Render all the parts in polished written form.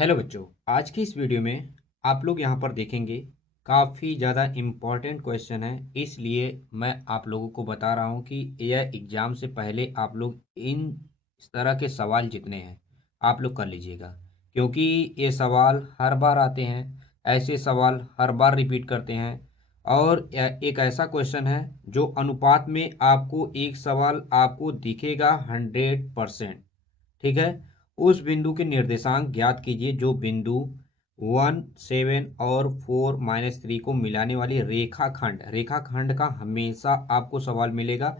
Hello बच्चों, आज की इस वीडियो में आप लोग यहाँ पर देखेंगे काफ़ी ज़्यादा इम्पॉर्टेंट क्वेश्चन है। इसलिए मैं आप लोगों को बता रहा हूँ कि यह एग्ज़ाम से पहले आप लोग इन इस तरह के सवाल जितने हैं आप लोग कर लीजिएगा, क्योंकि ये सवाल हर बार आते हैं। ऐसे सवाल हर बार रिपीट करते हैं और एक ऐसा क्वेश्चन है जो अनुपात में आपको एक सवाल आपको दिखेगा 100%। ठीक है। उस बिंदु के निर्देशांक ज्ञात कीजिए जो बिंदु 1, 7 और 4-3 को मिलाने वाली रेखाखंड का हमेशा आपको सवाल मिलेगा।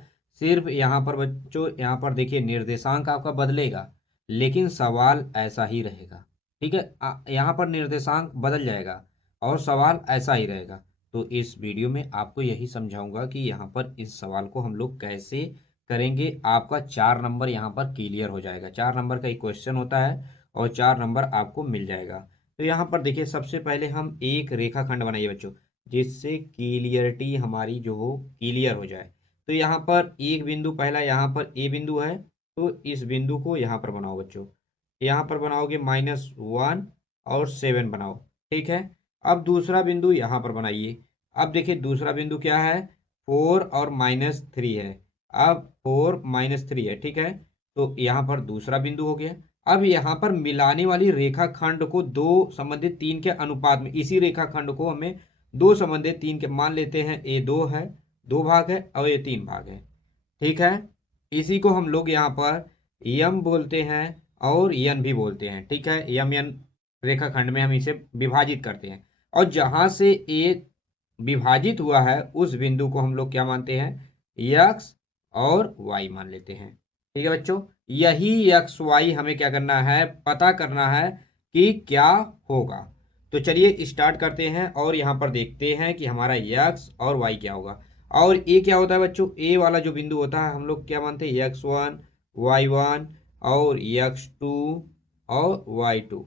सिर्फ यहाँ पर बच्चों, यहाँ पर देखिए निर्देशांक आपका बदलेगा लेकिन सवाल ऐसा ही रहेगा। ठीक है। यहाँ पर निर्देशांक बदल जाएगा और सवाल ऐसा ही रहेगा। तो इस वीडियो में आपको यही समझाऊंगा कि यहाँ पर इस सवाल को हम लोग कैसे करेंगे। आपका 4 नंबर यहाँ पर क्लियर हो जाएगा। 4 नंबर का एक क्वेश्चन होता है और 4 नंबर आपको मिल जाएगा। तो यहाँ पर देखिए, सबसे पहले हम एक रेखाखंड बनाइए बच्चों, जिससे क्लियरिटी हमारी जो हो क्लियर हो जाए। तो यहाँ पर एक बिंदु, पहला यहाँ पर ए बिंदु है, तो इस बिंदु को यहाँ पर बनाओ बच्चों। यहाँ पर बनाओगे -1 और 7 बनाओ। ठीक है। अब दूसरा बिंदु यहाँ पर बनाइए। अब देखिए दूसरा बिंदु क्या है, 4 और -3 है। अब 4-3 है। ठीक है। तो यहाँ पर दूसरा बिंदु हो गया। अब यहाँ पर मिलाने वाली रेखाखंड को दो संबंधित 3 के अनुपात में, इसी रेखाखंड को हमें दो संबंधित 3 के मान लेते हैं। ये 2 है, 2 भाग है और ये 3 भाग है। ठीक है। इसी को हम लोग यहाँ पर यम बोलते हैं और यन भी बोलते हैं। ठीक है। यम यन रेखाखंड में हम इसे विभाजित करते हैं और जहां से ये विभाजित हुआ है उस बिंदु को हम लोग क्या मानते हैं, यक्स और वाई मान लेते हैं। ठीक है बच्चों, यही यक्स वाई हमें क्या करना है, पता करना है कि क्या होगा। तो चलिए स्टार्ट करते हैं और यहाँ पर देखते हैं कि हमारा यक्स और वाई क्या होगा। और ए क्या होता है बच्चों, ए वाला जो बिंदु होता है हम लोग क्या मानते हैं, x1 y1 और x2 और y2।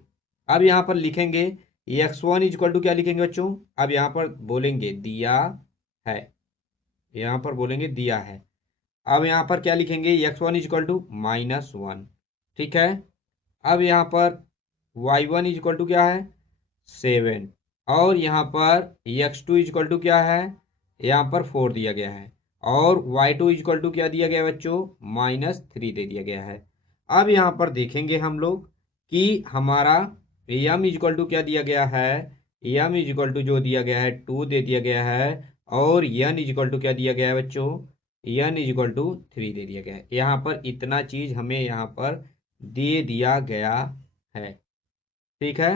अब यहाँ पर लिखेंगे x1 इक्वल टू क्या लिखेंगे बच्चों, अब यहाँ पर बोलेंगे दिया है, यहाँ पर बोलेंगे दिया है। अब यहाँ पर क्या लिखेंगे, x1 इक्वल टू -1। ठीक है। अब यहाँ पर y1 इक्वल टू क्या है, 7। और यहाँ पर x2 इक्वल टू क्या है, यहाँ पर 4 दिया गया है। और y2 इक्वल टू क्या दिया गया है बच्चों, -3 दे दिया गया है। अब यहाँ पर देखेंगे हम लोग कि हमारा m इक्वल टू क्या दिया गया है, m इक्वल टू जो दिया गया है 2 दे दिया गया है। और n इक्वल टू क्या दिया गया है बच्चों, n इक्वल टू 3 दे दिया गया है। यहाँ पर इतना चीज हमें यहाँ पर दे दिया गया है। ठीक है।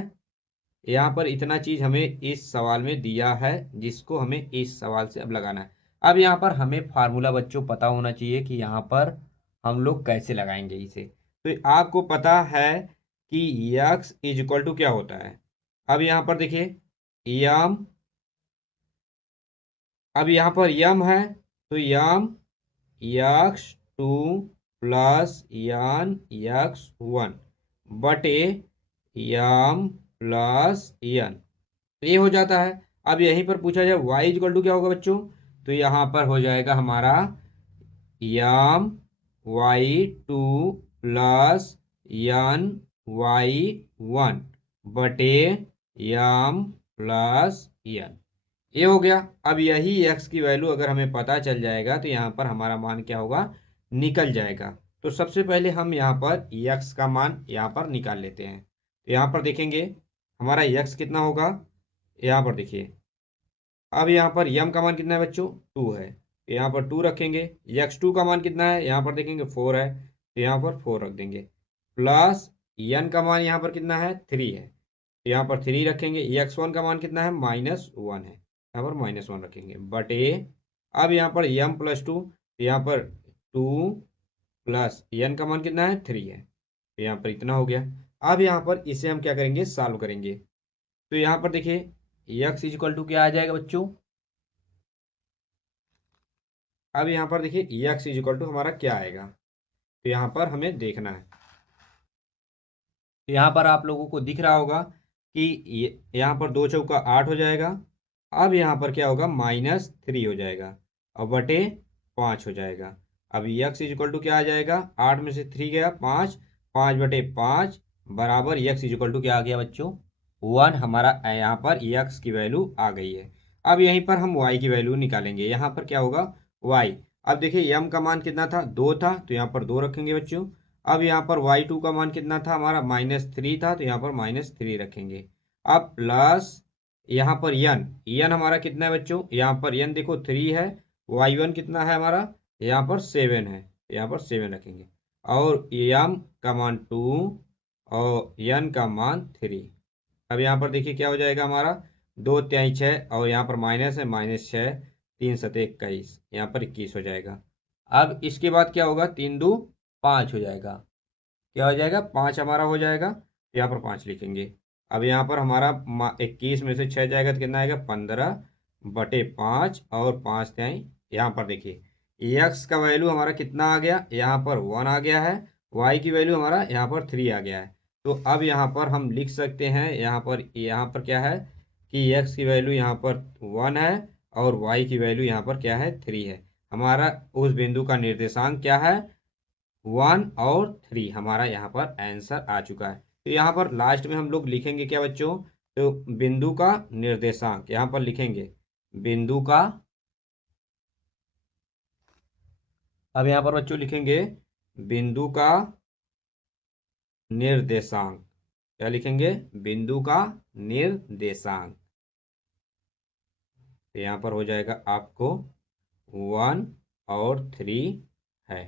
यहाँ पर इतना चीज हमें इस सवाल में दिया है, जिसको हमें इस सवाल से अब लगाना है। अब यहाँ पर हमें फार्मूला बच्चों पता होना चाहिए कि यहाँ पर हम लोग कैसे लगाएंगे इसे। तो आपको पता है कि यक्स इज इक्वल टू क्या होता है। अब यहाँ पर देखिए यम, अब यहाँ पर यम है तो यम x2 प्लस यन x1 बटे यम प्लस यन, ये हो जाता है। अब यहीं पर पूछा जाए y इक्वल टू क्या होगा बच्चों, तो यहाँ पर हो जाएगा हमारा यम y2 प्लस यन y1 बटे यम प्लस यन, ये हो गया। अब यही x की वैल्यू अगर हमें पता चल जाएगा तो यहाँ पर हमारा मान क्या होगा, निकल जाएगा। तो सबसे पहले हम यहाँ पर x का मान यहाँ पर निकाल लेते हैं। तो यहाँ पर देखेंगे हमारा x कितना होगा, यहाँ पर देखिए। अब यहाँ पर यम का मान कितना है बच्चों, 2 है, तो यहाँ पर 2 रखेंगे। x2 का मान कितना है, यहाँ पर देखेंगे 4 है, तो यहाँ पर 4 रख देंगे। प्लस यन का मान यहाँ पर कितना है, 3 है, तो यहाँ पर 3 रखेंगे। x1 का मान कितना है, -1 है, यहाँ पर -1 रखेंगे बटे। अब यहाँ पर यम प्लस 2, तो यहाँ पर 2 प्लस यन का मान कितना है, 3 है, तो यहाँ पर इतना हो गया। अब यहाँ पर इसे हम क्या करेंगे, सॉल्व करेंगे। तो यहाँ पर देखिए x इक्वल टू क्या आ जाएगा बच्चों, अब यहाँ पर देखिए x इक्वल टू हमारा क्या आएगा, तो यहाँ पर हमें देखना है। तो यहाँ पर आप लोगों को दिख रहा होगा कि यहाँ पर 2 चौका 8 हो जाएगा। अब यहाँ पर क्या होगा, -3 हो जाएगा और बटे 5 हो जाएगा। अब x इक्वल टू क्या आ जाएगा, 8 में से 3 गया 5, 5 बटे 5 बराबर एक्स इज इक्वल टू क्या आ गया बच्चों 1 हमारा यहाँ पर एक्स की वैल्यू आ गई है। अब यहीं पर हम वाई की वैल्यू निकालेंगे। यहाँ पर क्या होगा वाई। अब देखिए यम का मान कितना था 2 था तो यहाँ पर 2 रखेंगे बच्चों। अब यहाँ पर y2 का मान कितना था हमारा -3 था तो यहाँ पर -3 रखेंगे। अब प्लस यहाँ पर यन हमारा कितना है बच्चों यहाँ पर यन देखो 3 है। y1 कितना है हमारा यहाँ पर 7 है यहाँ पर 7 रखेंगे। और यम का मान 2 और यन का मान 3। अब यहाँ पर देखिए क्या हो जाएगा हमारा 2 3 6 और यहाँ पर माइनस है -6 3 7 21 यहाँ पर 21 हो जाएगा। अब इसके बाद क्या होगा 3 2 5 हो जाएगा। क्या हो जाएगा 5 हमारा हो जाएगा तो यहाँ पर 5 लिखेंगे। अब यहाँ पर हमारा 21 में से 6 जाएगा तो कितना आएगा 15/5 और 5 त्याई यहाँ पर देखिए एक्स का वैल्यू हमारा कितना आ गया यहाँ पर 1 आ गया है। वाई की वैल्यू हमारा यहाँ पर 3 आ गया है। तो अब यहाँ पर हम लिख सकते हैं यहाँ पर क्या है कि एक्स की वैल्यू यहाँ पर 1 है और वाई की वैल्यू यहाँ पर क्या है 3 है। हमारा उस बिंदु का निर्देशांक क्या है 1 और 3 हमारा यहाँ पर आंसर आ चुका है। तो यहाँ पर लास्ट में हम लोग लिखेंगे क्या बच्चों तो बिंदु का निर्देशांक यहाँ पर लिखेंगे बिंदु का। अब यहाँ पर बच्चों लिखेंगे बिंदु का निर्देशांक। क्या लिखेंगे बिंदु का निर्देशांक। तो यहाँ पर हो जाएगा आपको 1 और 3 है।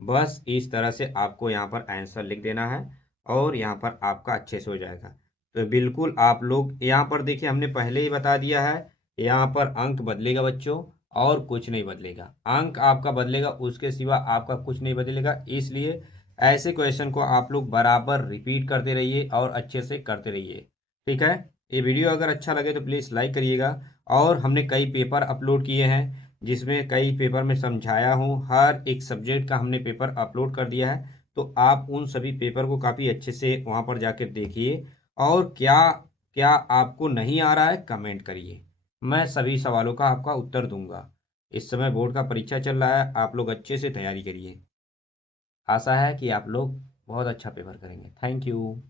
बस इस तरह से आपको यहाँ पर आंसर लिख देना है और यहाँ पर आपका अच्छे से हो जाएगा। तो बिल्कुल आप लोग यहाँ पर देखिए हमने पहले ही बता दिया है यहाँ पर अंक बदलेगा बच्चों और कुछ नहीं बदलेगा। अंक आपका बदलेगा उसके सिवा आपका कुछ नहीं बदलेगा। इसलिए ऐसे क्वेश्चन को आप लोग बराबर रिपीट करते रहिए और अच्छे से करते रहिए। ठीक है। ये वीडियो अगर अच्छा लगे तो प्लीज़ लाइक करिएगा। और हमने कई पेपर अपलोड किए हैं जिसमें कई पेपर में समझाया हूँ। हर एक सब्जेक्ट का हमने पेपर अपलोड कर दिया है। तो आप उन सभी पेपर को काफ़ी अच्छे से वहाँ पर जाकर देखिए और क्या क्या आपको नहीं आ रहा है कमेंट करिए। मैं सभी सवालों का आपका उत्तर दूंगा। इस समय बोर्ड का परीक्षा चल रहा है आप लोग अच्छे से तैयारी करिए। आशा है कि आप लोग बहुत अच्छा पेपर करेंगे। Thank you.